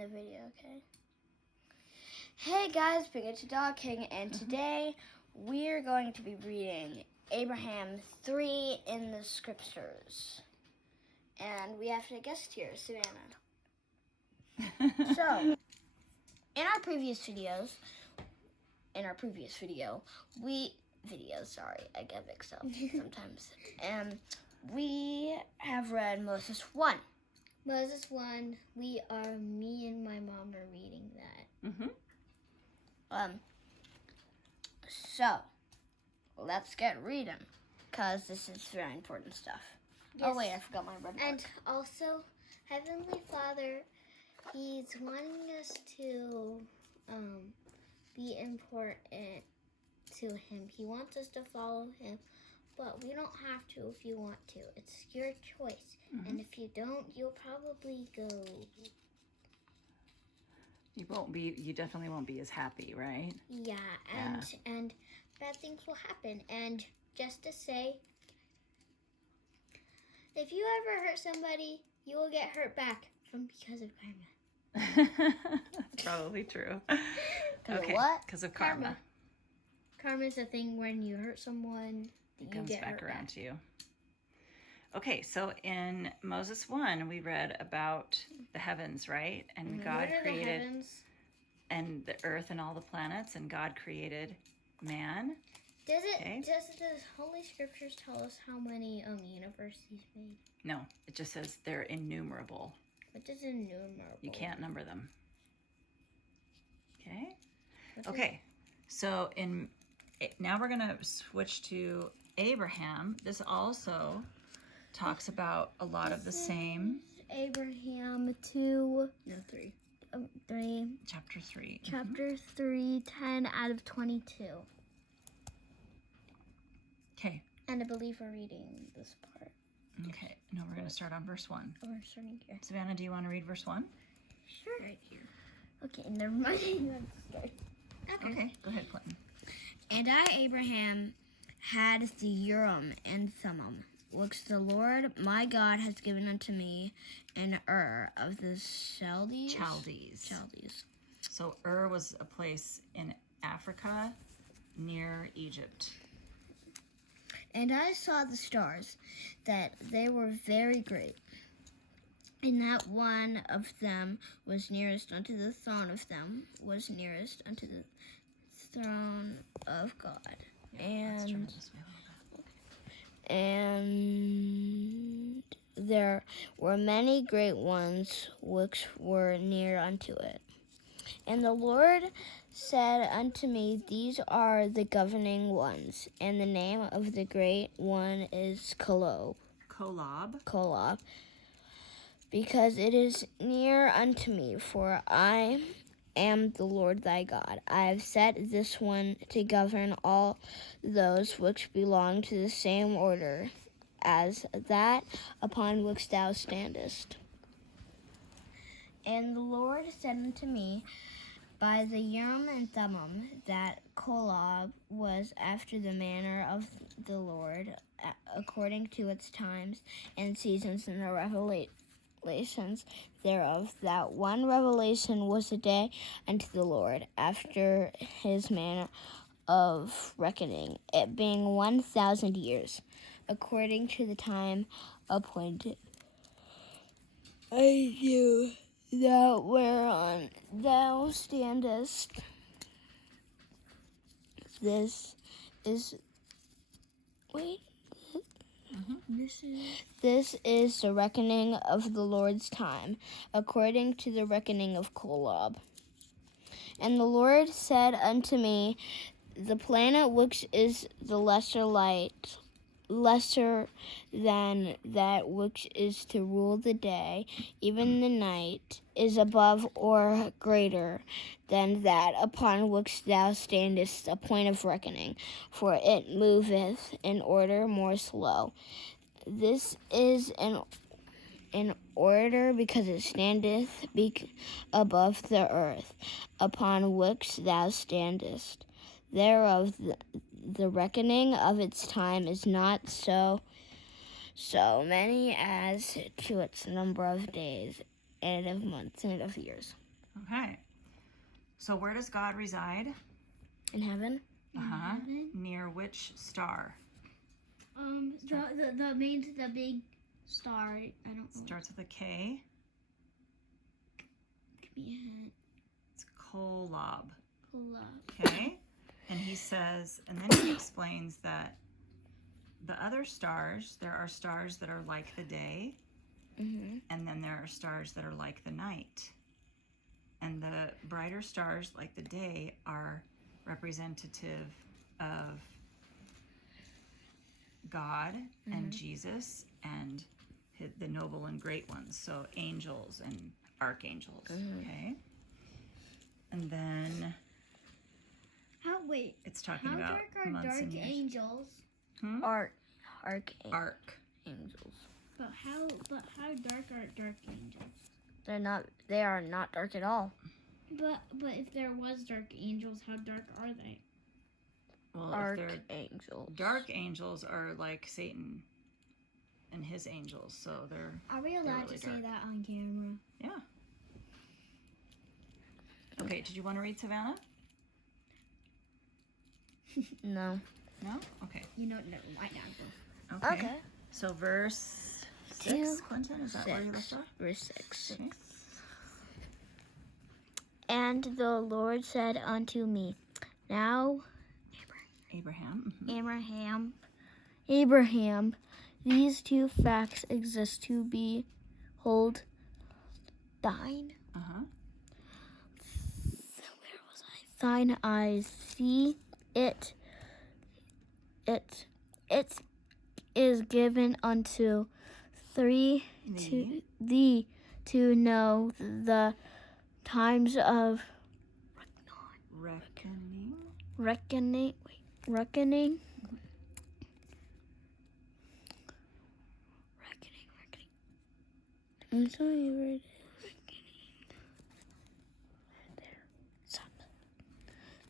the video, okay? Hey guys, Big It's Dog King, and today we're going to be reading Abraham 3 in the scriptures. And we have a guest here, Savannah. So, in our previous video, I get mixed up sometimes. We have read Moses 1. Moses 1, me and my mom are reading that. So, let's get reading, because this is very important stuff. Yes. Oh wait, I forgot my red mark. And also, Heavenly Father, He's wanting us to be important to Him. He wants us to follow Him, but we don't have to if you want to. It's your choice. And if you don't, you'll probably go... You definitely won't be as happy, right? Yeah, and bad things will happen. And just to say, if you ever hurt somebody, you will get hurt back because of karma. That's probably true. Because of what? Because of karma. Karma is a thing when you hurt someone, It comes back around to you. Okay, so in Moses 1, we read about the heavens, right? And God created and the earth and all the planets, and God created man. Does the Holy Scriptures tell us how many universes He's made? No, it just says they're innumerable. What does innumerable? You can't number them. Okay? Okay, so now we're going to switch to Abraham. This also talks about a lot of the same. Abraham 2. No, 3. 3. Chapter 3. Chapter 3, 10 out of 22. Okay. And I believe we're reading this part. Okay. No, we're going to start on verse 1. Oh, we're starting here. Savannah, do you want to read verse 1? Sure. Right here. Okay, never mind. Okay. Go ahead, Clinton. And I, Abraham, had the Urim and Thummim, which the Lord my God has given unto me in Ur of the Chaldees. So Ur was a place in Africa near Egypt. And I saw the stars, that they were very great, and that one of them was nearest unto the throne of them, was nearest unto the throne of God. Yeah, let's turn this way a little bit. And there were many great ones which were near unto it. And the Lord said unto me, These are the governing ones, and the name of the great one is Kolob, because it is near unto me, for I am the Lord thy God. I have set this one to govern all those which belong to the same order as that upon which thou standest. And the Lord said unto me, By the Urim and Thummim, that Kolob was after the manner of the Lord, according to its times and seasons and the revelations thereof, that one revelation was a day unto the Lord, after his manner of reckoning, it being 1,000 years, according to the time appointed. I do that whereon thou standest. This is the reckoning of the Lord's time, according to the reckoning of Kolob. And the Lord said unto me, The planet which is the lesser than that which is to rule the day, even the night, is above or greater than that upon which thou standest, a point of reckoning, for it moveth in order more slow. This is in order because it standeth above the earth, upon which thou standest. Thereof the reckoning of its time is not so many as to its number of days, and of months, and of years. Okay. So where does God reside? In heaven? Uh-huh. Near which star? The big star. I don't know. Starts with a K. Give me a hint. It's Kolob. Kolob. Okay. And he says, and then he explains that the other stars, there are stars that are like the day, and then there are stars that are like the night. And the brighter stars, like the day, are representative of God and Jesus and the noble and great ones. So angels and archangels. Okay. And then it's talking about months and years. Angels? Archangels. But how dark are dark angels? They are not dark at all. But if there was dark angels, how dark are they? Well, Archangels. Dark angels are like Satan and his angels, so they're. Are we allowed really to dark. say that on camera? Yeah. Okay, did you want to read Savannah? No. No? Okay. Never mind now. Okay. So verse 6, Clinton, is that where you left off? Verse 6. Okay. And the Lord said unto me, now, Abraham. Abraham, these two facts exist to behold thine. Where was I? Thine eyes see it. It is given unto thee to know the times of reckoning. I'm sorry, where it is.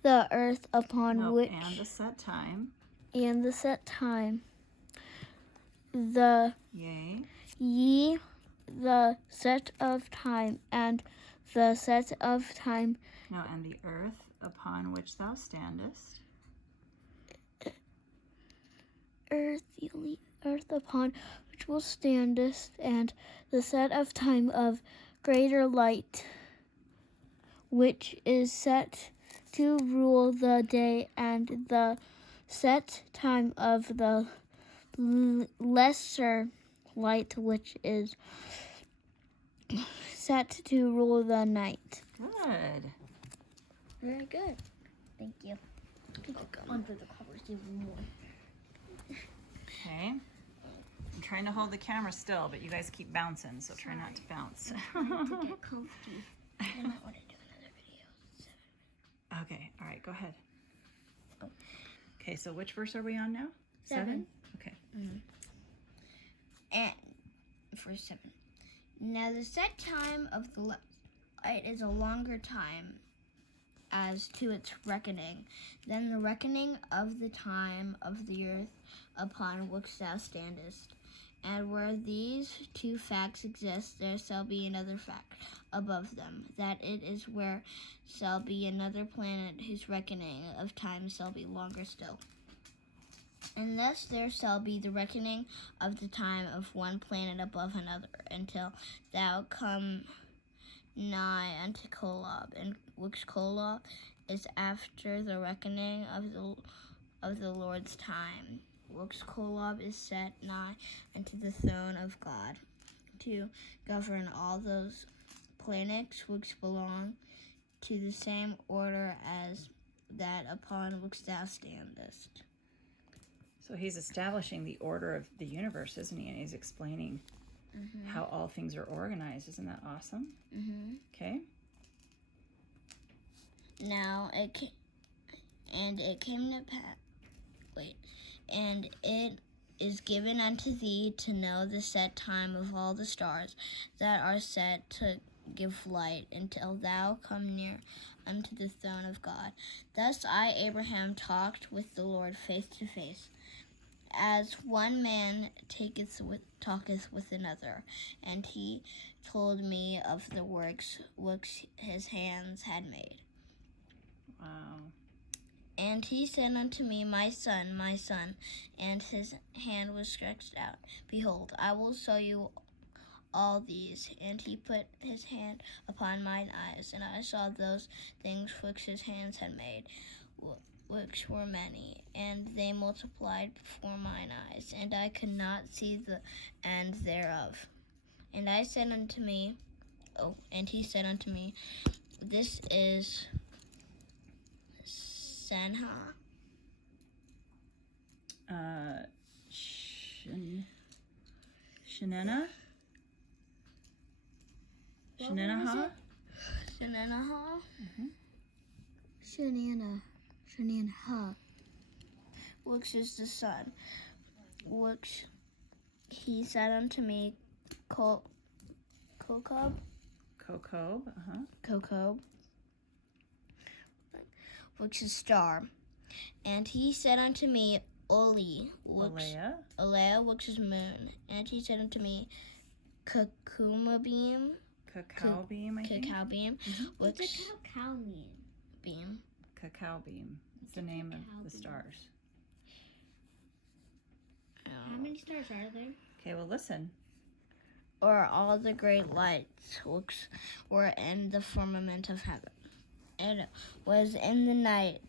The earth upon which and the set time. And the set time. Yea. The set of time and the set of time. No, and the earth upon which thou standest. Earth upon which will standest, and the set of time of greater light, which is set to rule the day, and the set time of the lesser light, which is set to rule the night. Good. Very good. Thank you. Under the covers even more. Okay. I'm trying to hold the camera still, but you guys keep bouncing, so try not to bounce. To get comfy. I might want to do another video. Okay. All right. Go ahead. Okay. So which verse are we on now? 7? Okay. And verse 7. Now the set time of the light is a longer time as to its reckoning than the reckoning of the time of the earth upon which thou standest. And where these two facts exist, there shall be another fact above them, that it is where shall be another planet whose reckoning of time shall be longer still. And thus there shall be the reckoning of the time of one planet above another, until thou come nigh unto Kolob, and which Kolob is after the reckoning of the Lord's time, which Kolob is set nigh unto the throne of God, to govern all those planets which belong to the same order as that upon which thou standest. So he's establishing the order of the universe, isn't he? And he's explaining how all things are organized. Isn't that awesome? Okay. Now it came to pass. And it is given unto thee to know the set time of all the stars that are set to give light, until thou come near unto the throne of God. Thus I, Abraham, talked with the Lord face to face, as one man talketh with another. And he told me of the works which his hands had made. Wow. And he said unto me, my son, and his hand was stretched out. Behold, I will show you all these. And he put his hand upon mine eyes, and I saw those things which his hands had made, which were many, and they multiplied before mine eyes, and I could not see the end thereof. And he said unto me, this is Senha. Shenenah? Shenenah? Shenenah. Shenenah. Which is the sun, which he said unto me, Kokob, which is star. And he said unto me, Alea, which is moon. And he said unto me, Cacao beam, I think. cacao beam, What's a cacao mean? beam. Cacao beam. It's the name of the stars. How many stars are there? Okay, well, listen. Or all the great lights which were in the firmament of heaven. And it was in the night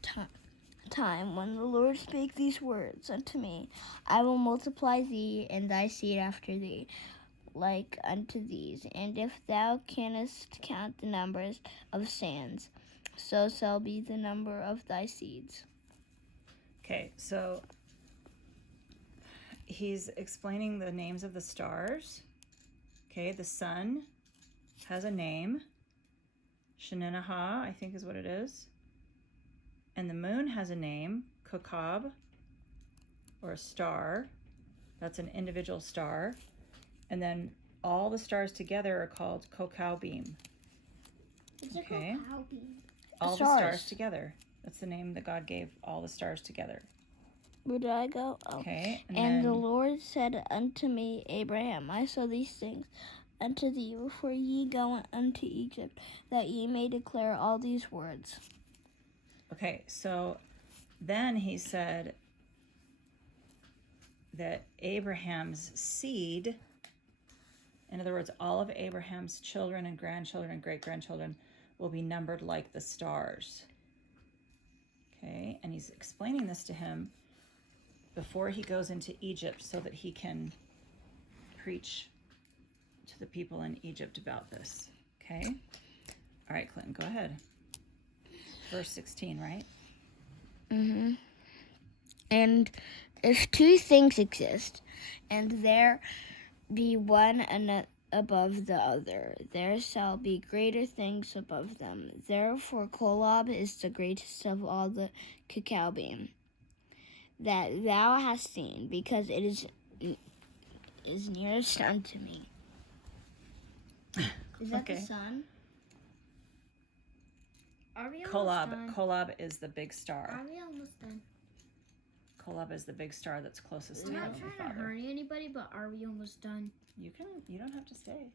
time when the Lord spake these words unto me, I will multiply thee and thy seed after thee, like unto these. And if thou canst count the numbers of sands, so shall be the number of thy seeds. Okay, so he's explaining the names of the stars. Okay, the sun has a name. Shenenah, I think is what it is. And the moon has a name, Kokob, or a star. That's an individual star. And then all the stars together are called Cacao beam. What's Okay. a cacao beam? All the Stars. stars together. That's the name that God gave all the stars together. Where did I go? Oh. Okay. And the Lord said unto me, Abraham, I saw these things unto thee before ye go unto Egypt, that ye may declare all these words. Okay, so then he said that Abraham's seed, in other words, all of Abraham's children and grandchildren and great-grandchildren will be numbered like the stars. Okay, and he's explaining this to him before he goes into Egypt so that he can preach to the people in Egypt about this. Okay? All right, Clinton, go ahead. Verse 16, right? Mm-hmm. And if two things exist, and there be one above the other, there shall be greater things above them. Therefore Kolob is the greatest of all the cacao beam that thou hast seen, because it is nearest unto me. Is that Okay. the sun? Are we almost done? Kolob is the big star. Are we almost done? Kolob is the big star that's closest I'm to not Heavenly trying to Father. hurt anybody, but are we almost done? You don't have to stay.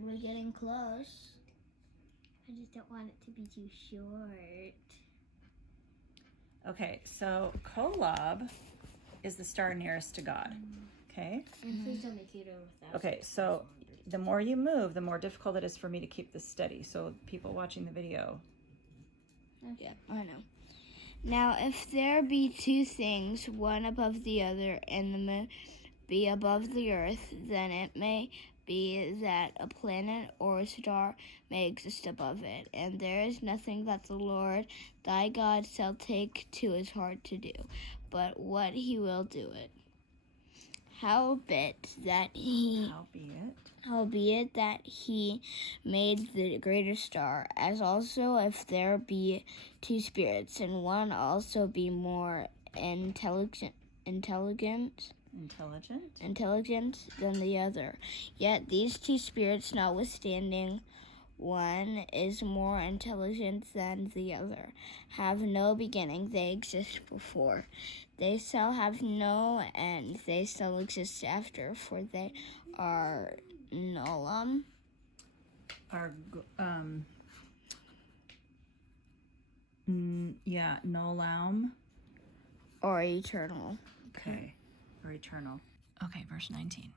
We're getting close. I just don't want it to be too short. Okay, so Kolob is the star nearest to God. Okay? Please don't make it over 1,000. Okay, so the more you move, the more difficult it is for me to keep this steady. So people watching the video. Yeah, I know. Now, if there be two things, one above the other, and the moon be above the earth, then it may be that a planet or a star may exist above it, and there is nothing that the Lord thy God shall take to his heart to do, but what he will do it. Howbeit that he made the greater star, as also if there be two spirits, and one also be more intelligent than the other. Yet these two spirits notwithstanding one is more intelligent than the other, have no beginning, they exist before. They shall have no end, they shall exist after, for they are nullum. Nolaum. Or eternal. Okay. Or eternal. Okay, verse 19.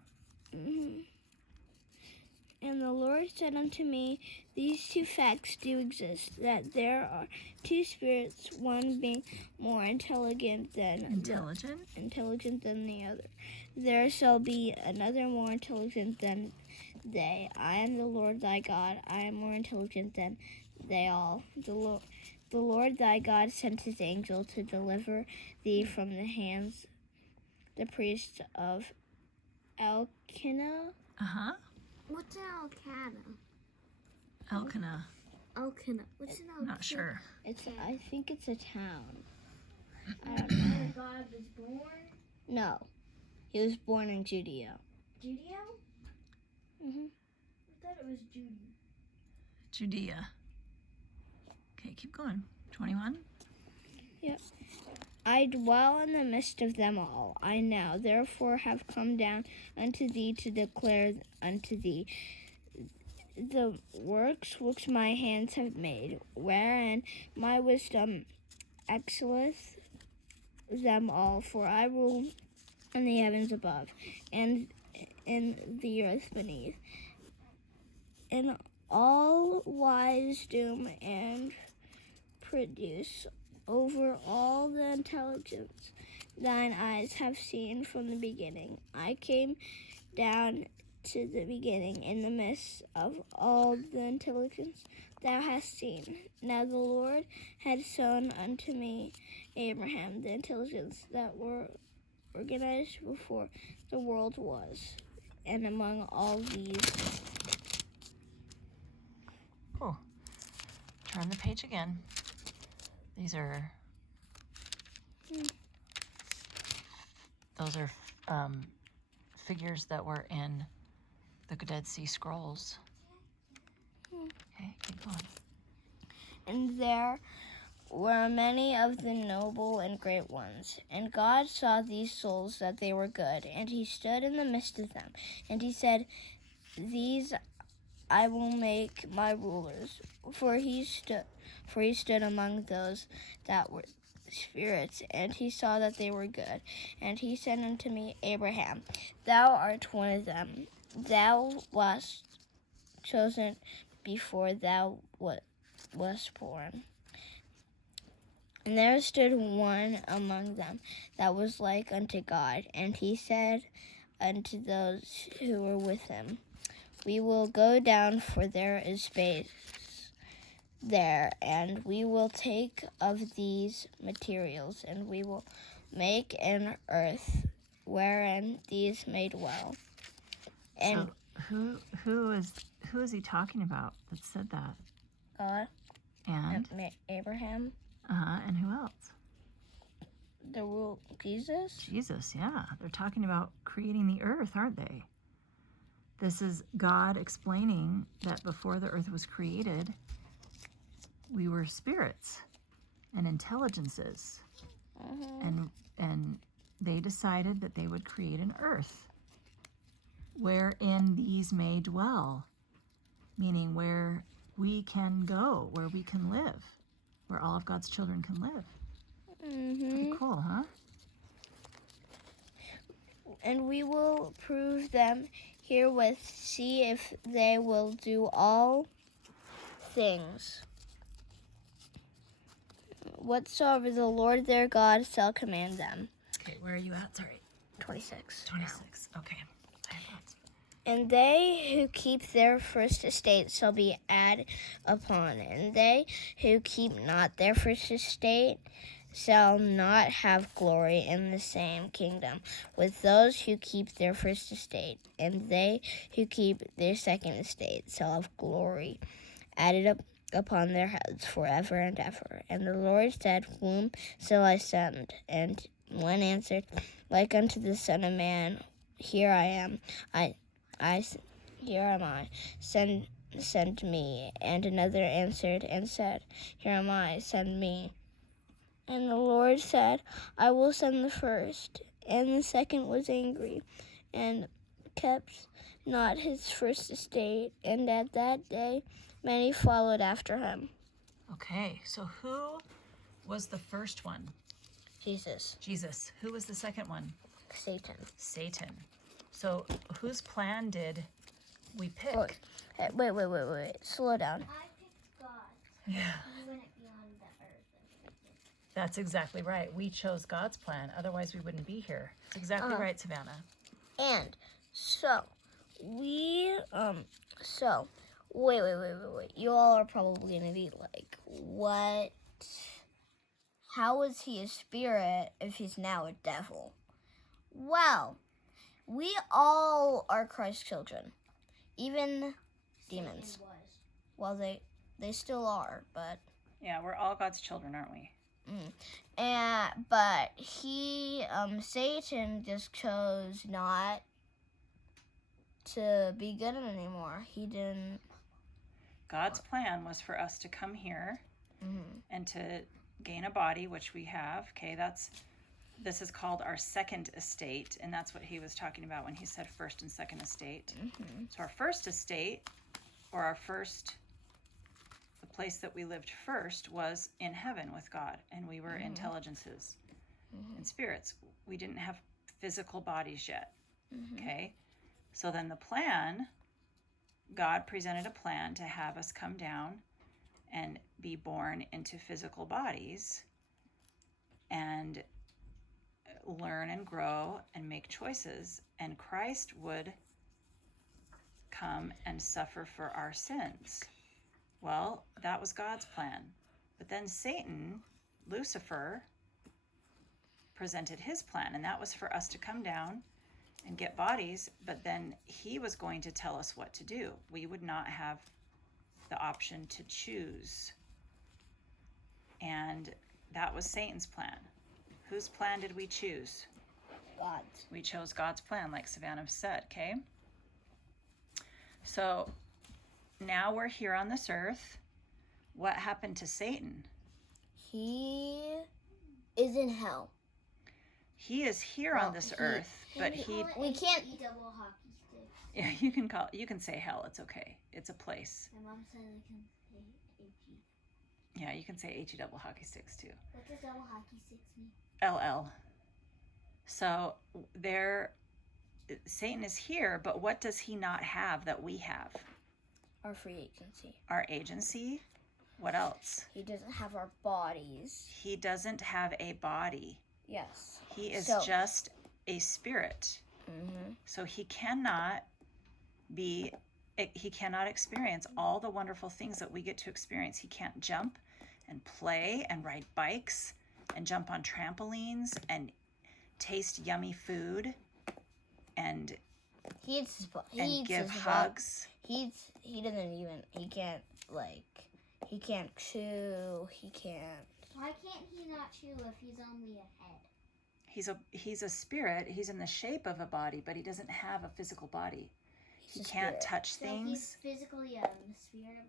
Mm-hmm. And the Lord said unto me, these two facts do exist, that there are two spirits, one being more intelligent than the other. There shall be another more intelligent than they. I am the Lord thy God. I am more intelligent than they all. The Lord thy God sent his angel to deliver thee from the hands the priests of Elkanah. Uh-huh. What's an Elkanah? Elkanah. Elkanah. What's an Elkanah? Not sure. I think it's a town. I don't know. God was born? No. He was born in Judea. Judea? Mm-hmm. I thought it was Judy. Judea. Okay, keep going. 21. Yep. I dwell in the midst of them all. I now, therefore, have come down unto thee to declare unto thee the works which my hands have made, wherein my wisdom excelleth them all. For I rule in the heavens above, and in the earth beneath, in all wisdom and produce over all the intelligence thine eyes have seen from the beginning. I came down to the beginning in the midst of all the intelligence thou hast seen. Now the Lord had shown unto me, Abraham, the intelligence that were organized before the world was, and among all these. Oh, turn the page again. These are, those are figures that were in the Dead Sea Scrolls. Okay, keep going. And there were many of the noble and great ones. And God saw these souls that they were good, and he stood in the midst of them. And he said, these I will make my rulers. For he stood among those that were spirits, and he saw that they were good. And he said unto me, Abraham, thou art one of them. Thou wast chosen before thou wast born. And there stood one among them that was like unto God, and he said unto those who were with him, we will go down, for there is space there, and we will take of these materials, and we will make an earth wherein these may dwell. And so who is he talking about that said that? God And Abraham. And who else? The rule Jesus. Jesus, yeah. They're talking about creating the earth, aren't they? This is God explaining that before the earth was created, we were spirits and intelligences. And they decided that they would create an earth wherein these may dwell, meaning where we can go, where we can live, where all of God's children can live. Pretty cool, huh? And we will prove them herewith, see if they will do all things whatsoever the Lord their God shall command them. Okay, where are you at? Sorry. 26. 26. Okay. I have lots. And they who keep their first estate shall be added upon, and they who keep not their first estate shall not have glory in the same kingdom with those who keep their first estate, and they who keep their second estate shall have glory added up upon their heads forever and ever. And the Lord said, whom shall I send? And one answered, like unto the Son of Man, here I am. Here am I. Send sent me. And another answered and said, Here am I, send me. And the Lord said, I will send the first. And the second was angry, and kept not his first estate. And at that day many followed after him. Okay, so who was the first one? Jesus. Jesus. Who was the second one? Satan. Satan. So whose plan did we pick? Oh, hey, wait. Slow down. I picked God. Yeah. He went beyond the earth. That's exactly right. We chose God's plan. Otherwise, we wouldn't be here. That's exactly right, Savannah. And so we wait. You all are probably gonna be like, what? How is he a spirit if he's now a devil? Well, we all are Christ's children, even demons. Well, they still are, but Yeah, we're all God's children, aren't we? but Satan just chose not to be good anymore. He didn't. God's plan was for us to come here and to gain a body, which we have. Okay, this is called our second estate, and that's what he was talking about when he said first and second estate. So our first estate, or the place that we lived first, was in heaven with God, and we were intelligences and spirits. We didn't have physical bodies yet. Okay, so then the plan, God presented a plan to have us come down and be born into physical bodies and learn and grow and make choices, and Christ would come and suffer for our sins. Well, that was God's plan. But then Satan, Lucifer, presented his plan, and that was for us to come down and get bodies, but then he was going to tell us what to do. We would not have the option to choose. And that was Satan's plan. Whose plan did we choose? God's. We chose God's plan, like Savannah said, okay? So now we're here on this earth. What happened to Satan? He is in hell. He is here on this earth, but we can't. Double hockey sticks. Yeah, you can say hell. It's okay. It's a place. My mom said I can say H-E. Yeah, you can say H-E double hockey sticks too. What does double hockey sticks mean? LL. So Satan is here, but what does he not have that we have? Our free agency. Our agency. What else? He doesn't have our bodies. He doesn't have a body. Yes. He is just a spirit. So he cannot experience all the wonderful things that we get to experience. He can't jump and play and ride bikes and jump on trampolines and taste yummy food and give hugs. He can't chew. He can't. Why can't he not chew if he's only a head? He's a spirit. He's in the shape of a body, but he doesn't have a physical body. He can't touch things. He's physically a spirit,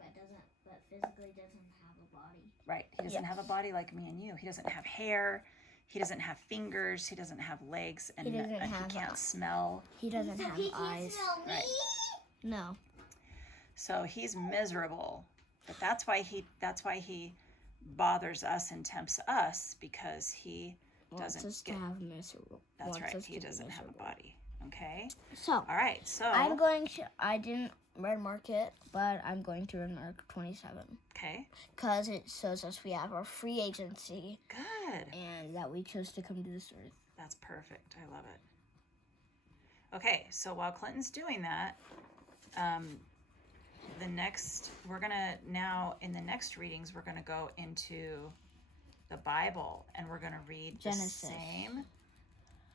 but physically doesn't have a body. Right. He doesn't have a body like me and you. He doesn't have hair. He doesn't have fingers. He doesn't have legs, and he can't smell. He doesn't have he eyes. Can't smell me? Right. No. So he's miserable. But that's why he bothers us and tempts us, because he doesn't to have miserable. That's right. He doesn't have a body. Okay. So. All right. So I didn't red mark it, but I'm going to red mark 27. Okay. Because it shows us we have our free agency. Good. And that we chose to come to this earth. That's perfect. I love it. Okay. So while Clinton's doing that, in the next readings, we're gonna go into the Bible, and we're gonna read Genesis. the same.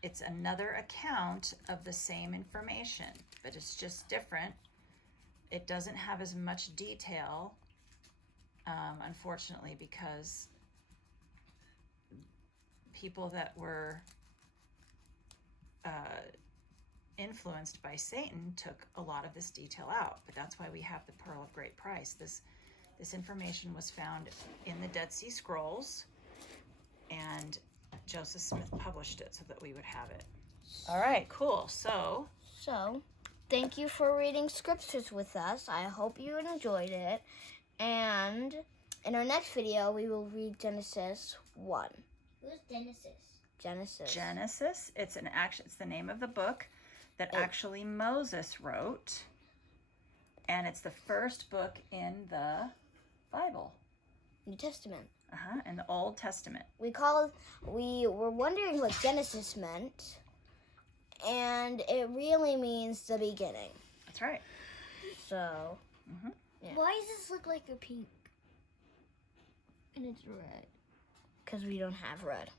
It's another account of the same information, but it's just different. It doesn't have as much detail, unfortunately, because people that were influenced by Satan, took a lot of this detail out. But that's why we have the Pearl of Great Price. This information was found in the Dead Sea Scrolls, and Joseph Smith published it so that we would have it. All right, cool. So, thank you for reading scriptures with us. I hope you enjoyed it. And in our next video, we will read Genesis 1. Who's Genesis? Genesis. It's the name of the book that actually Moses wrote, and it's the first book in the Bible. New Testament. In the Old Testament. We were wondering what Genesis meant, and it really means the beginning. That's right. So, yeah. Why does this look like a pink? And it's red. Because we don't have red.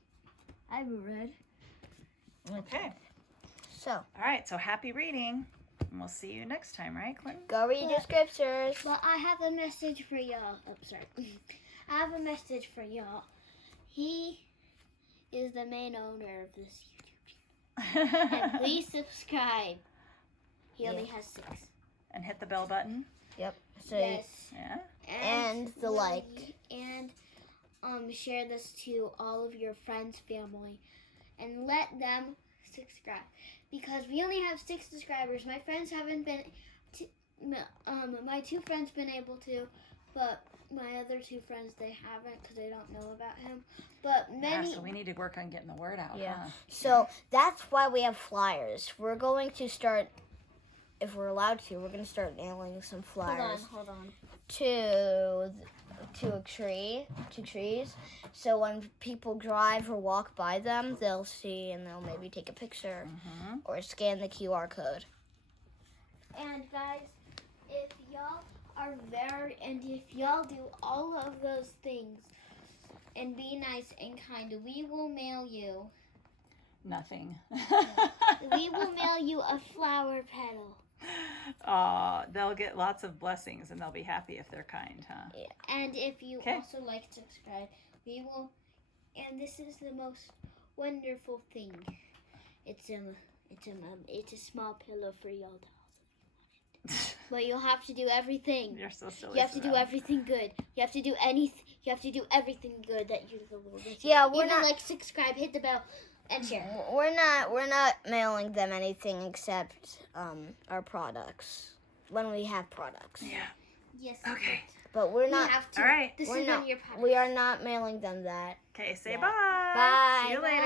I have a red. Okay. So. All right, so happy reading. And we'll see you next time, right, Clinton? Go read your scriptures. But I have a message for y'all. Oh, sorry. I have a message for y'all. He is the main owner of this YouTube channel. And please subscribe. He only has 6. And hit the bell button. Yep. So yes. Yeah. And the like. And share this to all of your friends, family, and let them subscribe. Because we only have 6 subscribers. My friends haven't been, my 2 friends been able to, but my other 2 friends, they haven't because they don't know about him. But many. Yeah, so we need to work on getting the word out. Yeah. Huh? So that's why we have flyers. We're going to start, if we're allowed to, we're going to start nailing some flyers. Hold on. To a tree, to trees. So when people drive or walk by them, they'll see and they'll maybe take a picture or scan the QR code. And guys, if y'all if y'all do all of those things and be nice and kind, we will mail you. Nothing. We will mail you a flower petal. They'll get lots of blessings and they'll be happy if they're kind, huh? Yeah. And if you also like to subscribe, we will. And this is the most wonderful thing. It's a small pillow for y'all dolls. But you'll have to do everything. You're so silly. You have to do everything good. You have to do anything. You have to do everything good that you the Lord wants. Yeah, we're even not like subscribe, hit the bell, and share. We're not mailing them anything except our products when we have products. Yeah. Yes. Okay. But we're not. We have to. All right. This is one of your products. We are not mailing them that. Okay. Say Yeah. bye. Bye. See you later.